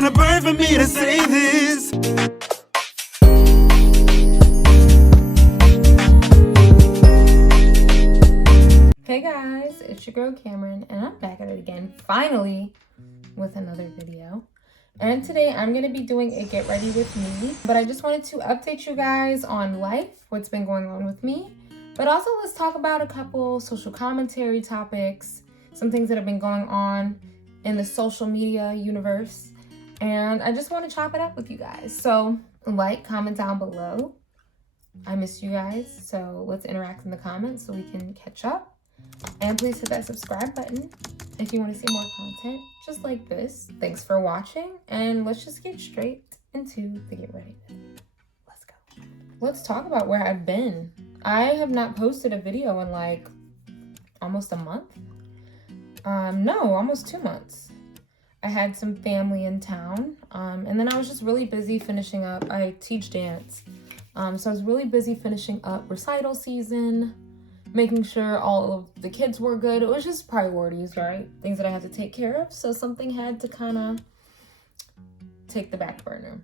kinda burn for me to say this. Hey guys, it's your girl Cameron, and I'm back at it again, finally, with another video. And today I'm going to be doing a get ready with me, but I just wanted to update you guys on life, what's been going on with me, but also let's talk about a couple social commentary topics, some things that have been going on in the social media universe, and I just want to chop it up with you guys. So like, comment down below. I miss you guys, so let's interact in the comments so we can catch up. And please hit that subscribe button if you want to see more content just like this. Thanks for watching, and let's just get straight into the get ready. Let's go. Let's talk about where I've been. I have not posted a video in like almost a month. No, almost 2 months. I had some family in town, and then I was just really busy finishing up. I teach dance, so I was really busy finishing up recital season, making sure all of the kids were good. It was just priorities, right? Things that I had to take care of. So something had to kind of take the back burner.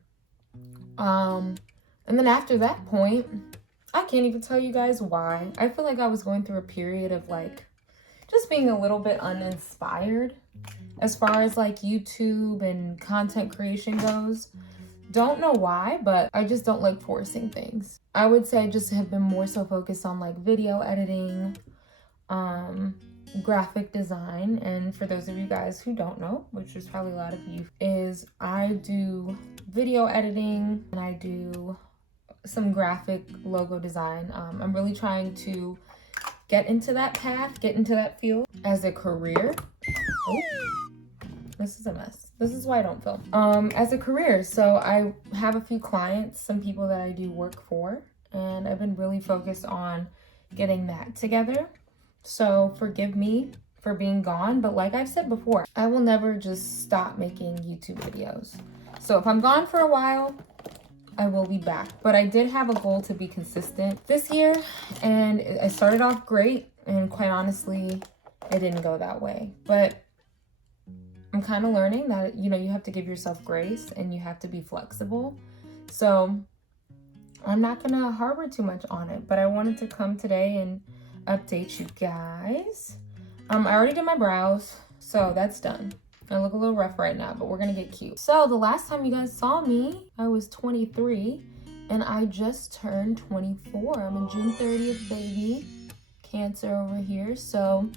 And then after that point, I can't even tell you guys why. I feel like I was going through a period of like just being a little bit uninspired as far as like YouTube and content creation goes. Don't know why, but I just don't like forcing things. I would say I just have been more so focused on like video editing, graphic design. And for those of you guys who don't know, which is probably a lot of you, is I do video editing and I do some graphic logo design. I'm really trying to get into that path, get into that field as a career. Oh, this is a mess. This is why I don't film. As a career. So I have a few clients, some people that I do work for, and I've been really focused on getting that together. So forgive me for being gone, but like I've said before, I will never just stop making YouTube videos. So if I'm gone for a while, I will be back. But I did have a goal to be consistent this year, and I started off great, and quite honestly, it didn't go that way. But I'm kind of learning that, you know, you have to give yourself grace and you have to be flexible. So I'm not gonna harbor too much on it, but I wanted to come today and update you guys. I already did my brows, so that's done. I look a little rough right now, but we're gonna get cute. So the last time you guys saw me, I was 23 and I just turned 24. I'm a June 30th baby, Cancer over here. So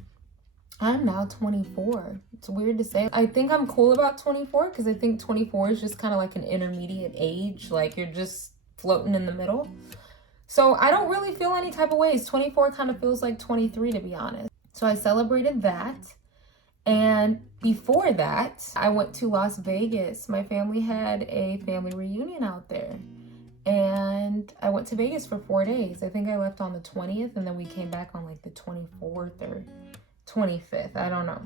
I'm now 24. It's weird to say. I think I'm cool about 24 because I think 24 is just kind of like an intermediate age. Like you're just floating in the middle. So I don't really feel any type of ways. 24 kind of feels like 23, to be honest. So I celebrated that. And before that, I went to Las Vegas. My family had a family reunion out there. And I went to Vegas for 4 days. I think I left on the 20th and then we came back on like the 24th or 25th, I don't know.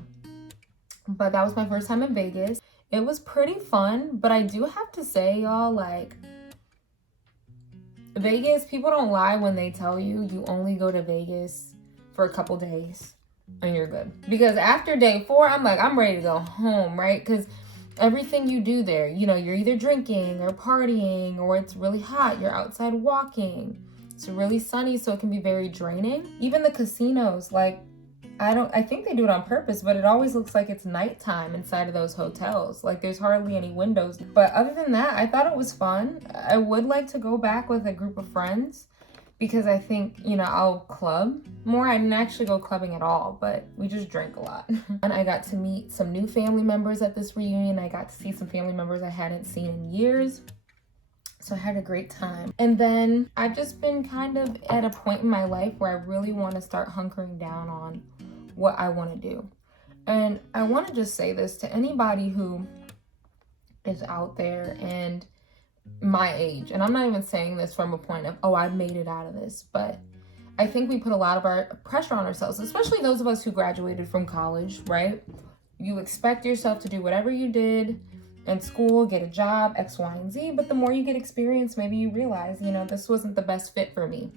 But that was my first time in Vegas. It was pretty fun, but I do have to say, y'all, like, Vegas, people don't lie when they tell you you only go to Vegas for a couple days and you're good. Because after day 4, I'm like, I'm ready to go home, right? Because everything you do there, you know, you're either drinking or partying, or it's really hot, you're outside walking. It's really sunny, so it can be very draining. Even the casinos, like, I think they do it on purpose, but it always looks like it's nighttime inside of those hotels. Like there's hardly any windows. But other than that, I thought it was fun. I would like to go back with a group of friends because I think, you know, I'll club more. I didn't actually go clubbing at all, but we just drank a lot. And I got to meet some new family members at this reunion. I got to see some family members I hadn't seen in years. So I had a great time. And then I've just been kind of at a point in my life where I really want to start hunkering down on what I want to do. And I want to just say this to anybody who is out there and my age. And I'm not even saying this from a point of, oh, I've made it out of this. But I think we put a lot of our pressure on ourselves, especially those of us who graduated from college, right? You expect yourself to do whatever you did in school, get a job, X, Y, and Z. But the more you get experience, maybe you realize, you know, this wasn't the best fit for me.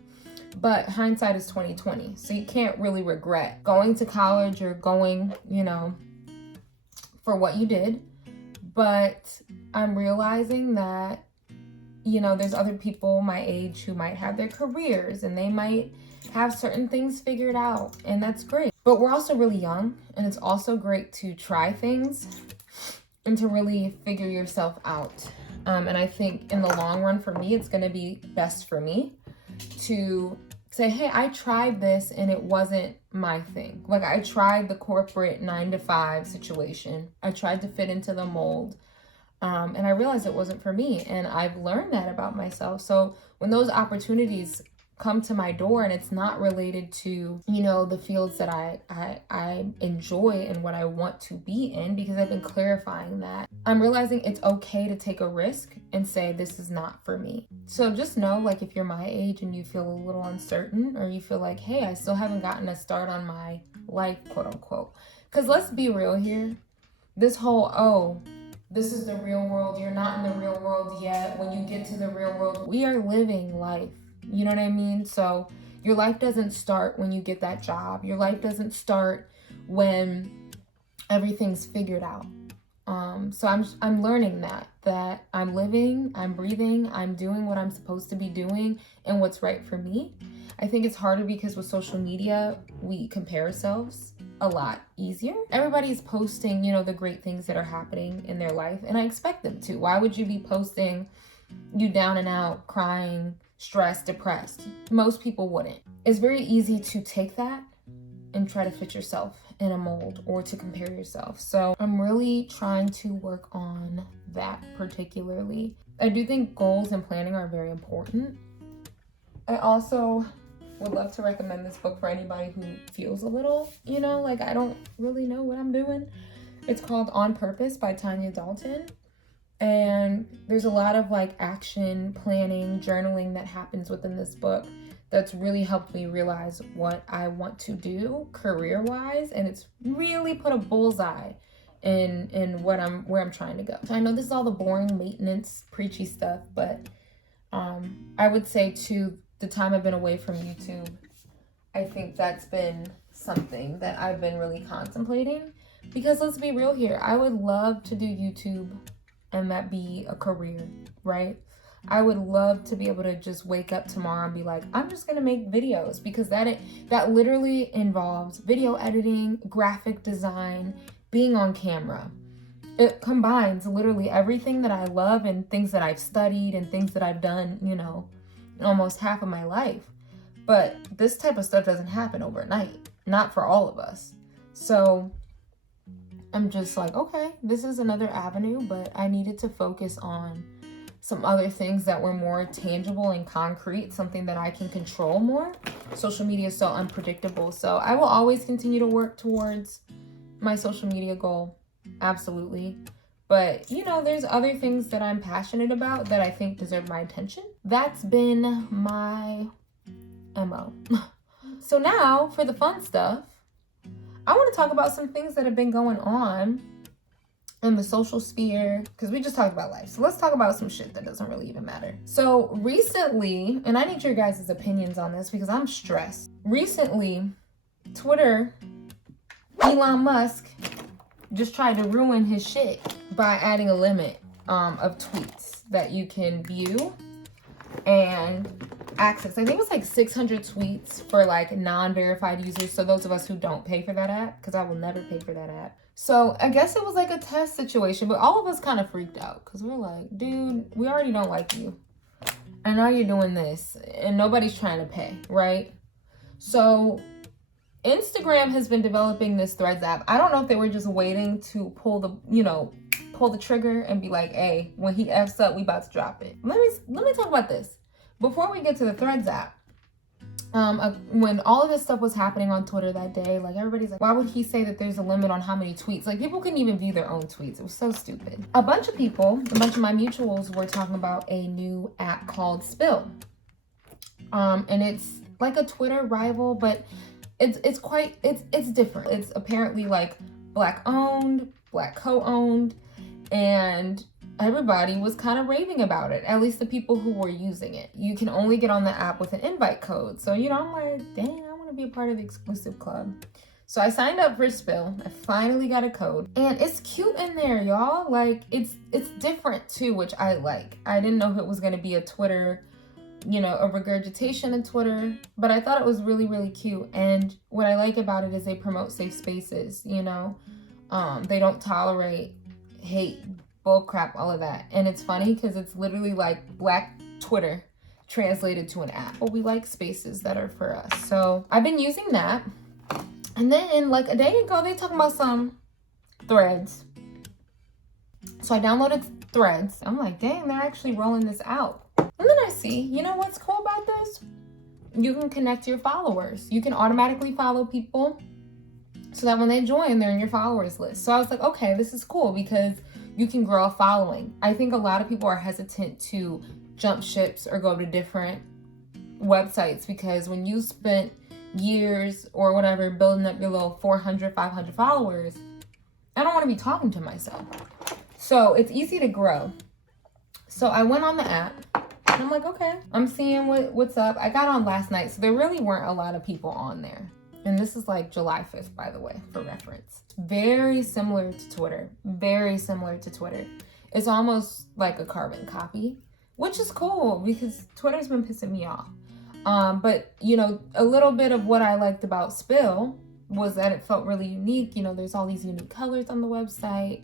But hindsight is 20/20, so you can't really regret going to college or going, you know, for what you did. But I'm realizing that, you know, there's other people my age who might have their careers and they might have certain things figured out, and that's great. But we're also really young, and it's also great to try things and to really figure yourself out. And I think in the long run for me, it's gonna be best for me to say, hey, I tried this and it wasn't my thing. Like, I tried the corporate 9-to-5 situation. I tried to fit into the mold. And I realized it wasn't for me. And I've learned that about myself. So when those opportunities come to my door and it's not related to, you know, the fields that I enjoy and what I want to be in, because I've been clarifying that, I'm realizing it's okay to take a risk and say, this is not for me. So just know, like, if you're my age and you feel a little uncertain, or you feel like, hey, I still haven't gotten a start on my life, quote unquote. Because let's be real here. This whole, oh, this is the real world, you're not in the real world yet. When you get to the real world, we are living life. You know what I mean? So your life doesn't start when you get that job. Your life doesn't start when everything's figured out. So I'm learning that I'm living, I'm breathing, I'm doing what I'm supposed to be doing and what's right for me. I think it's harder because with social media, we compare ourselves a lot easier. Everybody's posting, you know, the great things that are happening in their life, and I expect them to. Why would you be posting you down and out, crying, stressed, depressed? Most people wouldn't. It's very easy to take that and try to fit yourself in a mold or to compare yourself. So I'm really trying to work on that particularly. I do think goals and planning are very important. I also would love to recommend this book for anybody who feels a little, you know, like I don't really know what I'm doing. It's called On Purpose by Tanya Dalton. And there's a lot of like action, planning, journaling that happens within this book that's really helped me realize what I want to do career-wise, and it's really put a bullseye in where I'm trying to go. So I know this is all the boring maintenance, preachy stuff, but I would say too, the time I've been away from YouTube, I think that's been something that I've been really contemplating, because let's be real here, I would love to do YouTube and that be a career, right? I would love to be able to just wake up tomorrow and be like, I'm just gonna make videos, because that literally involves video editing, graphic design, being on camera. It combines literally everything that I love and things that I've studied and things that I've done, you know, almost half of my life. But this type of stuff doesn't happen overnight, not for all of us. So I'm just like, okay, this is another avenue, but I needed to focus on some other things that were more tangible and concrete, something that I can control more. Social media is so unpredictable. So I will always continue to work towards my social media goal. Absolutely. But, you know, there's other things that I'm passionate about that I think deserve my attention. That's been my MO. So now for the fun stuff, I want to talk about some things that have been going on in the social sphere, because we just talked about life. So let's talk about some shit that doesn't really even matter. So recently, and I need your guys' opinions on this because I'm stressed. Recently, Twitter, Elon Musk just tried to ruin his shit by adding a limit of tweets that you can view and access. I think it was like 600 tweets for like non-verified users. So those of us who don't pay for that app, because I will never pay for that app. So I guess it was like a test situation, but all of us kind of freaked out because we're like, dude, we already don't like you. And now you're doing this and nobody's trying to pay, right? So Instagram has been developing this Threads app. I don't know if they were just waiting to pull the trigger and be like, hey, when he F's up, we about to drop it. Let me talk about this. Before we get to the Threads app, when all of this stuff was happening on Twitter that day, like everybody's like, why would he say that there's a limit on how many tweets? Like people couldn't even view their own tweets. It was so stupid. A bunch of my mutuals were talking about a new app called Spill. And it's like a Twitter rival, but it's different. It's apparently like Black owned, Black co-owned, and everybody was kind of raving about it, at least the people who were using it. You can only get on the app with an invite code. So, you know, I'm like, dang, I want to be a part of the exclusive club. So I signed up for Spill. I finally got a code. And it's cute in there, y'all. Like, it's different too, which I like. I didn't know if it was going to be a Twitter, you know, a regurgitation of Twitter, but I thought it was really, really cute. And what I like about it is they promote safe spaces, you know. They don't tolerate hate, bullcrap, all of that. And it's funny because it's literally like Black Twitter translated to an app. But we like spaces that are for us. So I've been using that. And then like a day ago, they talking about some threads. So I downloaded Threads. I'm like, dang, they're actually rolling this out. And then I see, you know what's cool about this? You can connect your followers. You can automatically follow people so that when they join, they're in your followers list. So I was like, okay, this is cool because you can grow a following. I think a lot of people are hesitant to jump ships or go to different websites because when you spent years or whatever building up your little 400, 500 followers, I don't want to be talking to myself. So it's easy to grow. So I went on the app and I'm like, okay, I'm seeing what's up. I got on last night, so there really weren't a lot of people on there. And this is like July 5th, by the way, for reference. Very similar to Twitter. Very similar to Twitter. It's almost like a carbon copy, which is cool because Twitter's been pissing me off. But, you know, a little bit of what I liked about Spill was that it felt really unique. You know, there's all these unique colors on the website.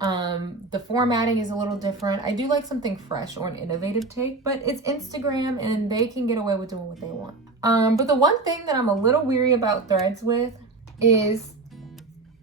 The formatting is a little different. I do like something fresh or an innovative take, but it's Instagram and they can get away with doing what they want. But the one thing that I'm a little weary about Threads with is,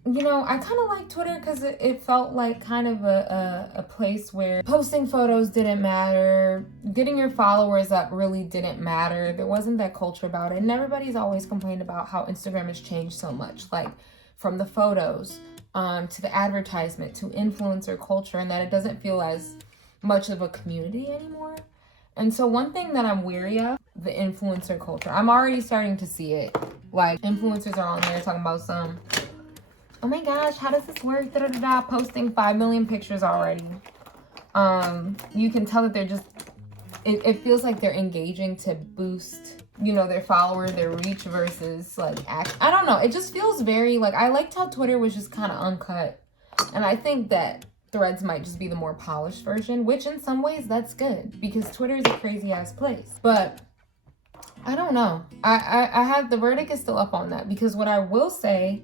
you know, I kind of like Twitter because it felt like kind of a place where posting photos didn't matter, getting your followers up really didn't matter. There wasn't that culture about it. And everybody's always complained about how Instagram has changed so much, like from the photos to the advertisement to influencer culture, and that it doesn't feel as much of a community anymore. And so one thing that I'm weary of, the influencer culture. I'm already starting to see it. Like influencers are on there talking about some, oh my gosh, how does this work? Da-da-da-da, posting 5 million pictures already. You can tell that they're just, it feels like they're engaging to boost, you know, their followers, their reach versus like, I don't know. It just feels very like, I liked how Twitter was just kind of uncut. And I think that Threads might just be the more polished version, which in some ways that's good because Twitter is a crazy ass place. But I don't know. I have, the verdict is still up on that because what I will say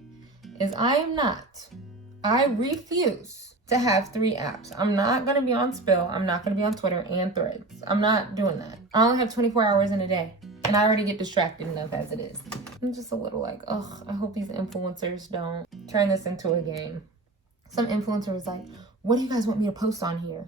is I refuse to have 3 apps. I'm not going to be on Spill. I'm not going to be on Twitter and Threads. I'm not doing that. I only have 24 hours in a day and I already get distracted enough as it is. I'm just a little like, ugh, I hope these influencers don't turn this into a game. Some influencer was like, what do you guys want me to post on here?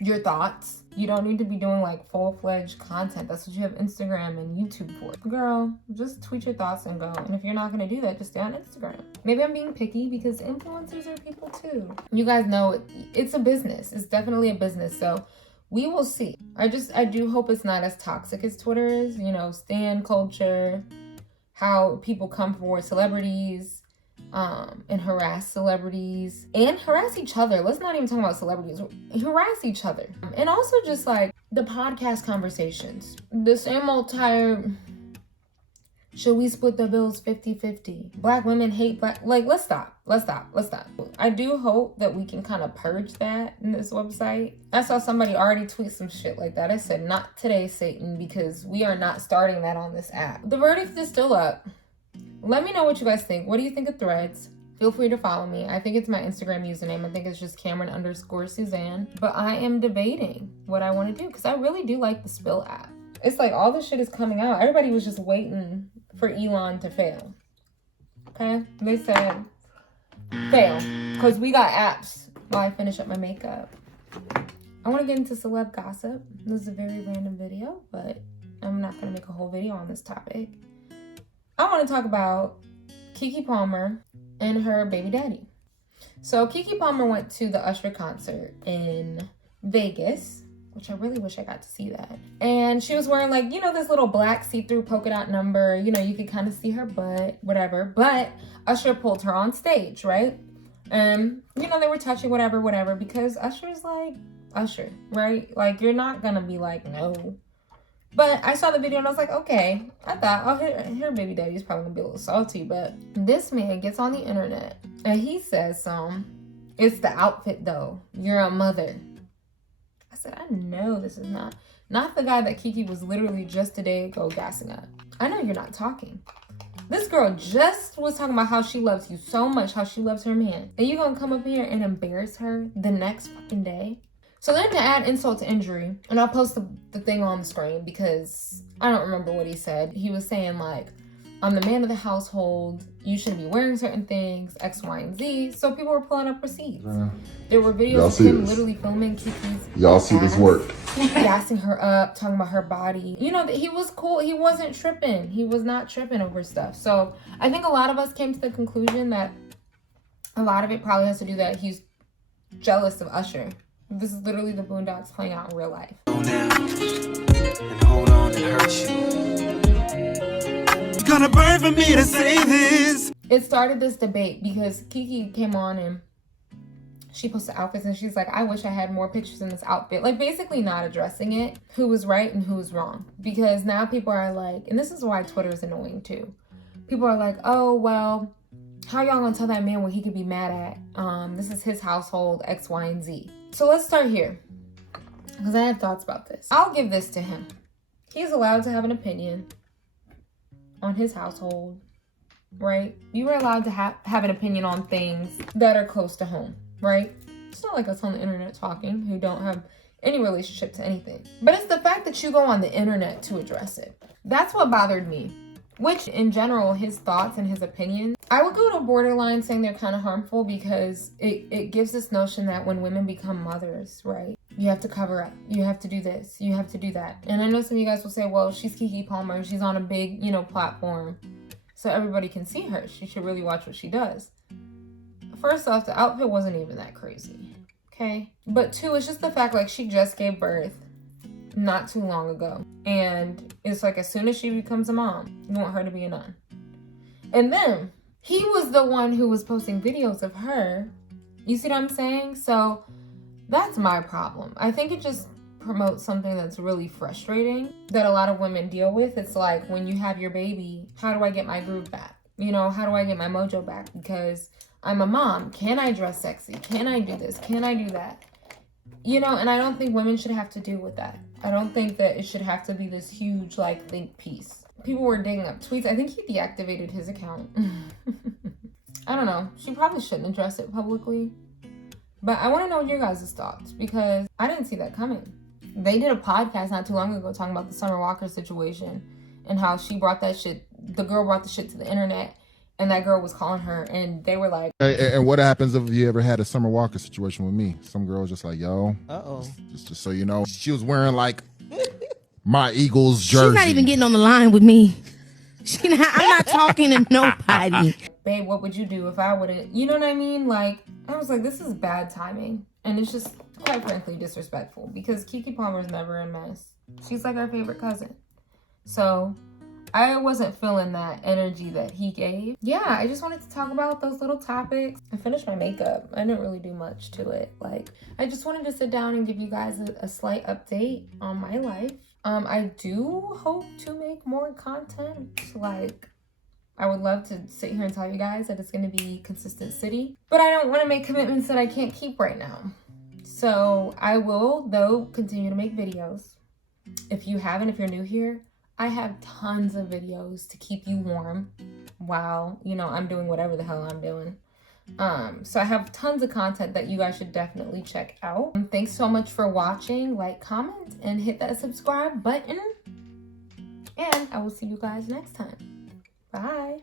Your thoughts. You don't need to be doing like full-fledged content. That's what you have Instagram and YouTube for. Girl, just tweet your thoughts and go. And if you're not going to do that, just stay on Instagram. Maybe I'm being picky because influencers are people too. You guys know it's a business. It's definitely a business. So we will see. I do hope it's not as toxic as Twitter is. You know, stan culture, how people come for celebrities, and harass celebrities and harass each other. Let's not even talk about celebrities. Harass each other. And also just like the podcast conversations. The same old tired, should we split the bills 50-50? Black women hate black. Like, let's stop. I do hope that we can kind of purge that in this website. I saw somebody already tweet some shit like that. I said, not today, Satan, because we are not starting that on this app. The verdict is still up. Let me know what you guys think. What do you think of Threads? Feel free to follow me. I think it's my Instagram username. I think it's just Cameron_Suzanne. But I am debating what I want to do because I really do like the Spill app. It's like all this shit is coming out. Everybody was just waiting for Elon to fail. Okay? They said fail because we got apps while I finish up my makeup. I want to get into celeb gossip. This is a very random video, but I'm not going to make a whole video on this topic. I want to talk about Keke Palmer and her baby daddy. So Keke Palmer went to the Usher concert in Vegas, which I really wish I got to see that. And she was wearing like, you know, this little black see-through polka dot number. You know, you could kind of see her butt, whatever. But Usher pulled her on stage, right? And, you know, they were touching whatever, because Usher's like Usher, right? Like, you're not gonna be like, no. But I saw the video and I was like, okay. I thought, oh, her baby daddy's probably gonna be a little salty. But this man gets on the internet and he says, it's the outfit though. You're a mother. I said, I know this is not the guy that Keke was literally just a day ago gassing up. I know you're not talking. This girl just was talking about how she loves you so much, how she loves her man. And you gonna come up here and embarrass her the next fucking day? So then to add insult to injury, and I'll post the thing on the screen because I don't remember what he said. He was saying like, I'm the man of the household. You shouldn't be wearing certain things, X, Y, and Z. So people were pulling up receipts. There were videos of him literally filming Keke's Y'all see this work. gassing her up, talking about her body. You know, he was cool. He wasn't tripping. He was not tripping over stuff. So I think a lot of us came to the conclusion that a lot of it probably has to do that he's jealous of Usher. This is literally the Boondocks playing out in real life. And hold on and hurt you. Gonna burn for me to say this. It started this debate because Keke came on and she posted outfits and she's like, I wish I had more pictures in this outfit. Like, basically not addressing it, who was right and who was wrong. Because now people are like, and this is why Twitter is annoying too. People are like, oh, well, how y'all gonna tell that man what he could be mad at? This is his household, X, Y, and Z. So let's start here, because I have thoughts about this. I'll give this to him. He's allowed to have an opinion on his household, right? You are allowed to have an opinion on things that are close to home, right? It's not like us on the internet talking who don't have any relationship to anything. But it's the fact that you go on the internet to address it. That's what bothered me. Which, in general, his thoughts and his opinions, I would go to borderline saying they're kind of harmful because it gives this notion that when women become mothers, right, you have to cover up, you have to do this, you have to do that. And I know some of you guys will say, well, she's Keke Palmer, she's on a big, platform, so everybody can see her. She should really watch what she does. First off, the outfit wasn't even that crazy, okay? But two, it's just the fact, like, she just gave birth not too long ago. And it's like, as soon as she becomes a mom, you want her to be a nun. And then he was the one who was posting videos of her. You see what I'm saying? So that's my problem. I think it just promotes something that's really frustrating that a lot of women deal with. It's like, when you have your baby, how do I get my groove back? How do I get my mojo back? Because I'm a mom. Can I dress sexy? Can I do this? Can I do that? And I don't think women should have to deal with that. I don't think that it should have to be this huge, think piece. People were digging up tweets. I think he deactivated his account. I don't know. She probably shouldn't address it publicly. But I want to know your guys' thoughts because I didn't see that coming. They did a podcast not too long ago talking about the Summer Walker situation and how she brought that shit, the girl brought the shit to the internet. And that girl was calling her, and they were like... And what happens if you ever had a Summer Walker situation with me? Some girl was just like, yo. Uh-oh. Just so you know, she was wearing, my Eagles jersey. She's not even getting on the line with me. I'm not talking to nobody. Babe, what would you do if I wouldn't... You know what I mean? I was like, this is bad timing. And it's just, quite frankly, disrespectful. Because Keke Palmer's never a mess. She's like our favorite cousin. So... I wasn't feeling that energy that he gave. Yeah, I just wanted to talk about those little topics. I finished my makeup. I didn't really do much to it. I just wanted to sit down and give you guys a slight update on my life. I do hope to make more content. I would love to sit here and tell you guys that it's going to be consistent city. But I don't want to make commitments that I can't keep right now. So I will, though, continue to make videos. If you haven't, if you're new here, I have tons of videos to keep you warm while, I'm doing whatever the hell I'm doing. So I have tons of content that you guys should definitely check out. Thanks so much for watching. Like, comment, and hit that subscribe button. And I will see you guys next time. Bye.